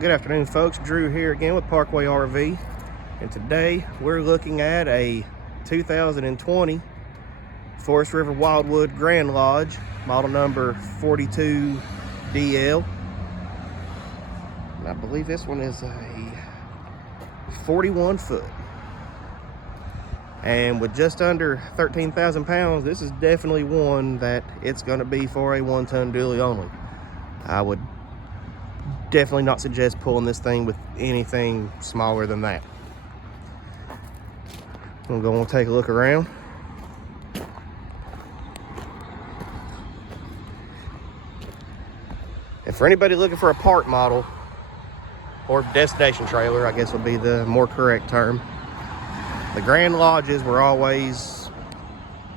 Good afternoon, folks. Drew here again with Parkway RV, and today we're looking at a 2020 Forest River Wildwood Grand Lodge, model number 42DL. And I believe this one is a 41 foot. And with just under 13,000 pounds, this is definitely one that it's going to be for a 1-ton dually only. I would definitely not suggest pulling this thing with anything smaller than that. I'm going to take a look around. And for anybody looking for a park model or destination trailer, I guess would be the more correct term, the Grand Lodges were always a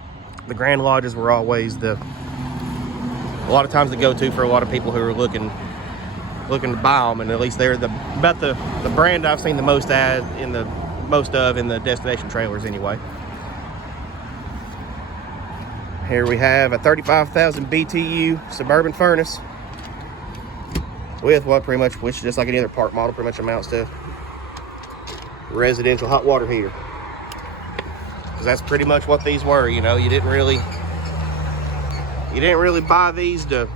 lot of times the go-to for a lot of people who are looking to buy them, and at least they're about the brand I've seen the most in the destination trailers anyway. Here we have a 35,000 BTU Suburban furnace with which just like any other park model pretty much amounts to residential hot water heater. Because that's pretty much what these were. You know, you didn't really buy these to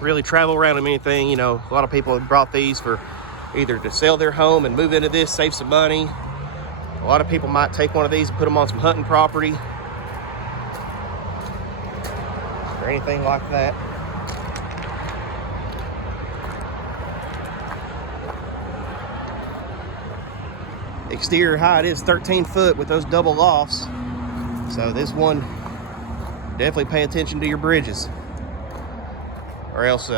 really travel around them anything. You know, a lot of people have brought these for either to sell their home and move into this, save some money. A lot of people might take one of these and put them on some hunting property or anything like that. Exterior height is 13 foot with those double lofts, so this one, definitely pay attention to your bridges, or else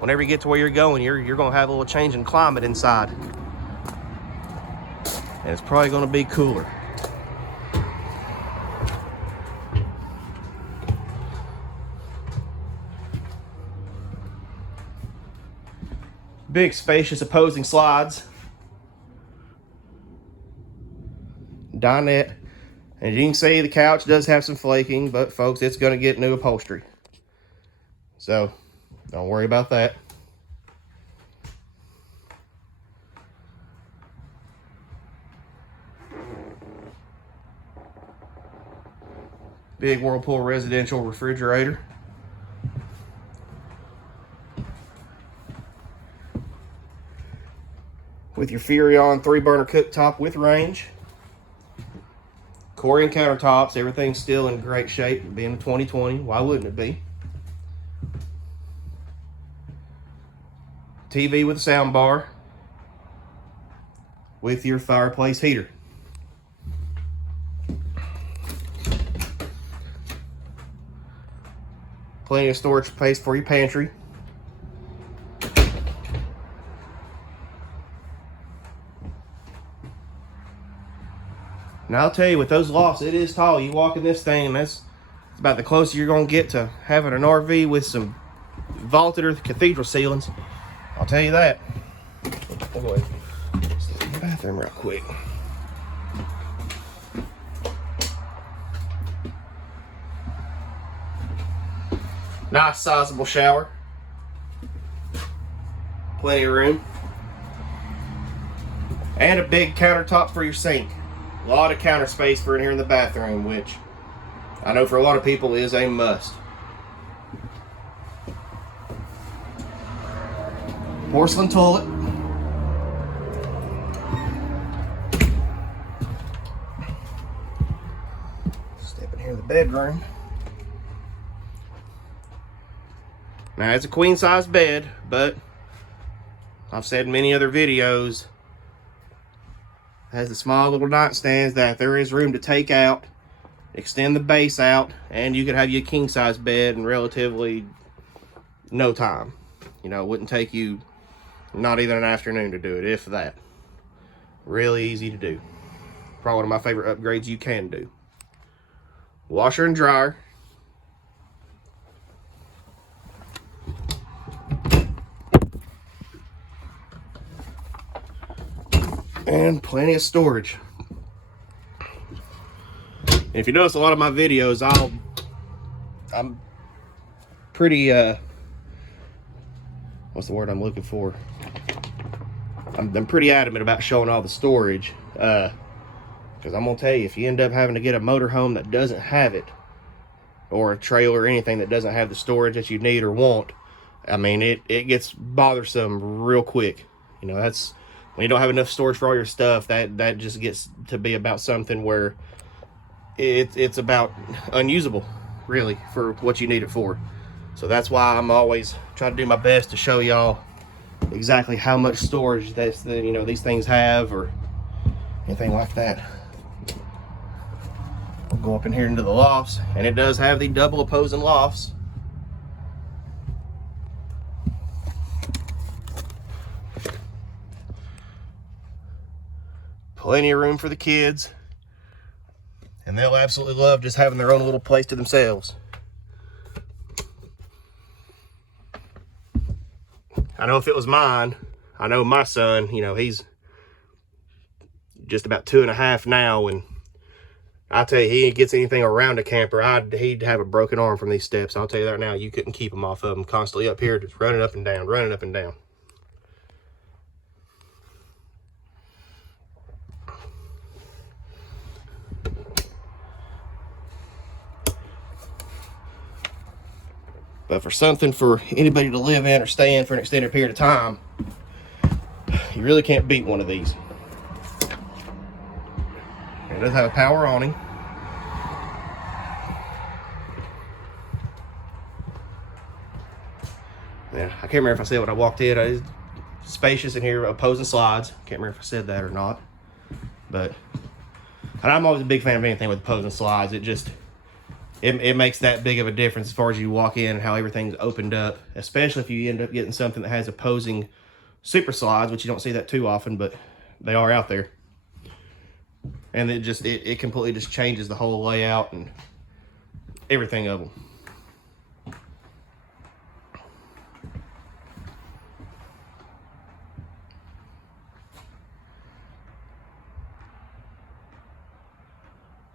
whenever you get to where you're going, you're going to have a little change in climate inside, and it's probably going to be cooler. Big spacious opposing slides, dinette, and you can see the couch does have some flaking, but folks, it's going to get new upholstery, so don't worry about that. Big Whirlpool residential refrigerator. With your Furrion 3-burner cooktop with range. Corian countertops, everything's still in great shape, being 2020, why wouldn't it be? TV with a sound bar with your fireplace heater. Plenty of storage space for your pantry. Now I'll tell you, with those lofts, it is tall. You walk in this thing, and that's about the closest you're going to get to having an RV with some vaulted or cathedral ceilings. I'll tell you that. I'll go ahead and step in the bathroom real quick. Nice sizable shower. Plenty of room. And a big countertop for your sink. A lot of counter space for in here in the bathroom, which I know for a lot of people is a must. Porcelain toilet. Step in here in the bedroom. Now it's a queen size bed, but I've said in many other videos, has the small little nightstands that there is room to take out, extend the base out, and you could have your king size bed in relatively no time. You know, it wouldn't take you not even an afternoon to do it, if that. Really easy to do. Probably one of my favorite upgrades you can do. Washer and dryer. And plenty of storage. And if you notice a lot of my videos, I'm pretty what's the word I'm looking for? I'm pretty adamant about showing all the storage, because I'm gonna tell you, if you end up having to get a motorhome that doesn't have it, or a trailer or anything that doesn't have the storage that you need or want, I mean, it gets bothersome real quick. You know, that's when you don't have enough storage for all your stuff, that just gets to be about something where it's about unusable, really, for what you need it for. So that's why I'm always trying to do my best to show y'all exactly how much storage you know, these things have, or anything like that. We'll go up in here into the lofts, and it does have the double opposing lofts. Plenty of room for the kids, and they'll absolutely love just having their own little place to themselves. I know if it was mine, I know my son, you know, he's just about 2.5 now, and I tell you, he gets anything around a camper, he'd have a broken arm from these steps. I'll tell you that now. You couldn't keep him off of them. Constantly up here, just running up and down, running up and down. But for something for anybody to live in or stay in for an extended period of time, you really can't beat one of these. It does have a power awning. Yeah, I can't remember if I said when I walked in, it's spacious in here, opposing slides. Can't remember if I said that or not. But, and I'm always a big fan of anything with opposing slides. It makes that big of a difference as far as you walk in and how everything's opened up, especially if you end up getting something that has opposing super slides, which you don't see that too often, but they are out there. And it completely just changes the whole layout and everything of them.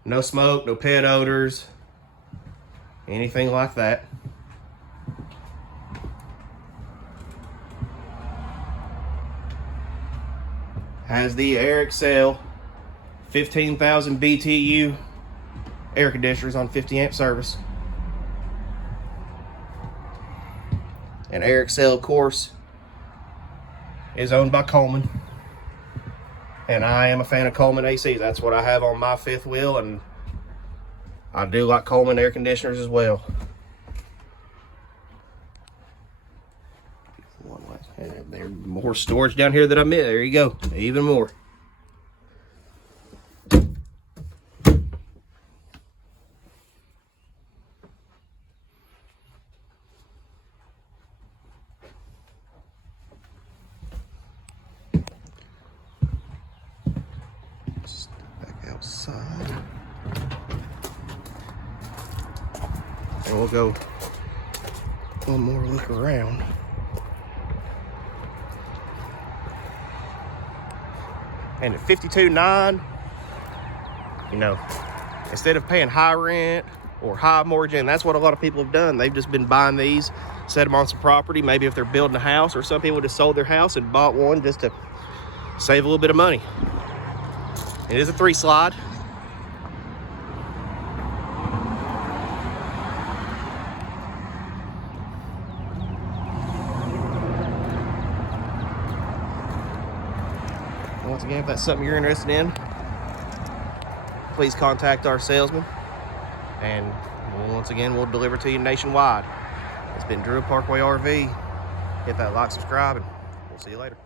No smoke, no pet odors, anything like that. Has the Air Excel 15,000 BTU air conditioners on 50 amp service. And Air Excel, of course, is owned by Coleman. And I am a fan of Coleman AC. That's what I have on my fifth wheel, and I do like Coleman air conditioners as well. There's more storage down here that I missed. There you go, even more. Back outside. And we'll go one more look around. And at $52,900, you know, instead of paying high rent or high mortgage, and that's what a lot of people have done. They've just been buying these, set them on some property, maybe if they're building a house, or some people just sold their house and bought one just to save a little bit of money. It is a 3-slide. Once again, if that's something you're interested in, please contact our salesman, and once again, we'll deliver to you nationwide. It's been Drew Parkway RV. Hit that like, subscribe, and we'll see you later.